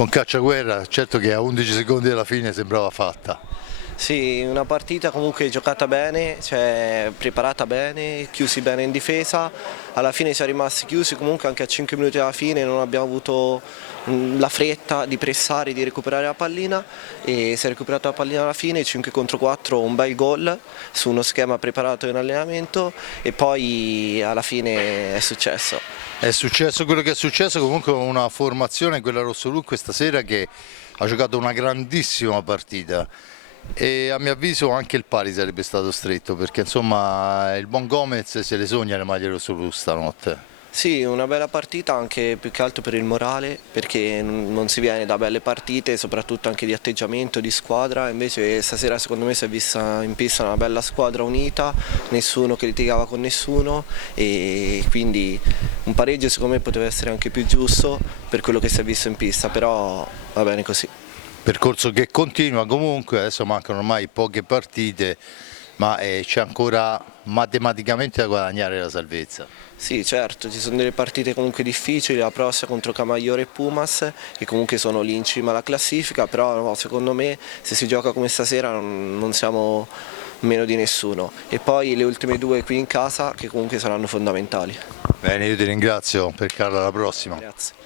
con Cacciaguerra, certo che a 11 secondi dalla fine sembrava fatta. Sì, una partita comunque giocata bene, cioè preparata bene, chiusi bene in difesa, alla fine siamo rimasti chiusi comunque anche a 5 minuti alla fine, non abbiamo avuto la fretta di pressare, di recuperare la pallina e si è recuperata la pallina alla fine, 5 contro 4, un bel gol su uno schema preparato in allenamento e poi alla fine è successo. È successo quello che è successo, comunque una formazione, quella rossoblu questa sera, che ha giocato una grandissima partita e a mio avviso anche il pari sarebbe stato stretto, perché insomma il buon Gomez se le sogna le maglie rossoblu stanotte. Sì, una bella partita anche più che altro per il morale, perché non si viene da belle partite, soprattutto anche di atteggiamento, di squadra, invece stasera secondo me si è vista in pista una bella squadra unita, nessuno che litigava con nessuno e quindi un pareggio secondo me poteva essere anche più giusto per quello che si è visto in pista, però va bene così. Percorso che continua comunque, adesso mancano ormai poche partite, ma c'è ancora matematicamente da guadagnare la salvezza. Sì, certo, ci sono delle partite comunque difficili, la prossima contro Camaiore e Pumas, che comunque sono lì in cima alla classifica, però no, secondo me se si gioca come stasera non siamo meno di nessuno. E poi le ultime due qui in casa che comunque saranno fondamentali. Bene, io ti ringrazio, per Carla, alla prossima. Grazie.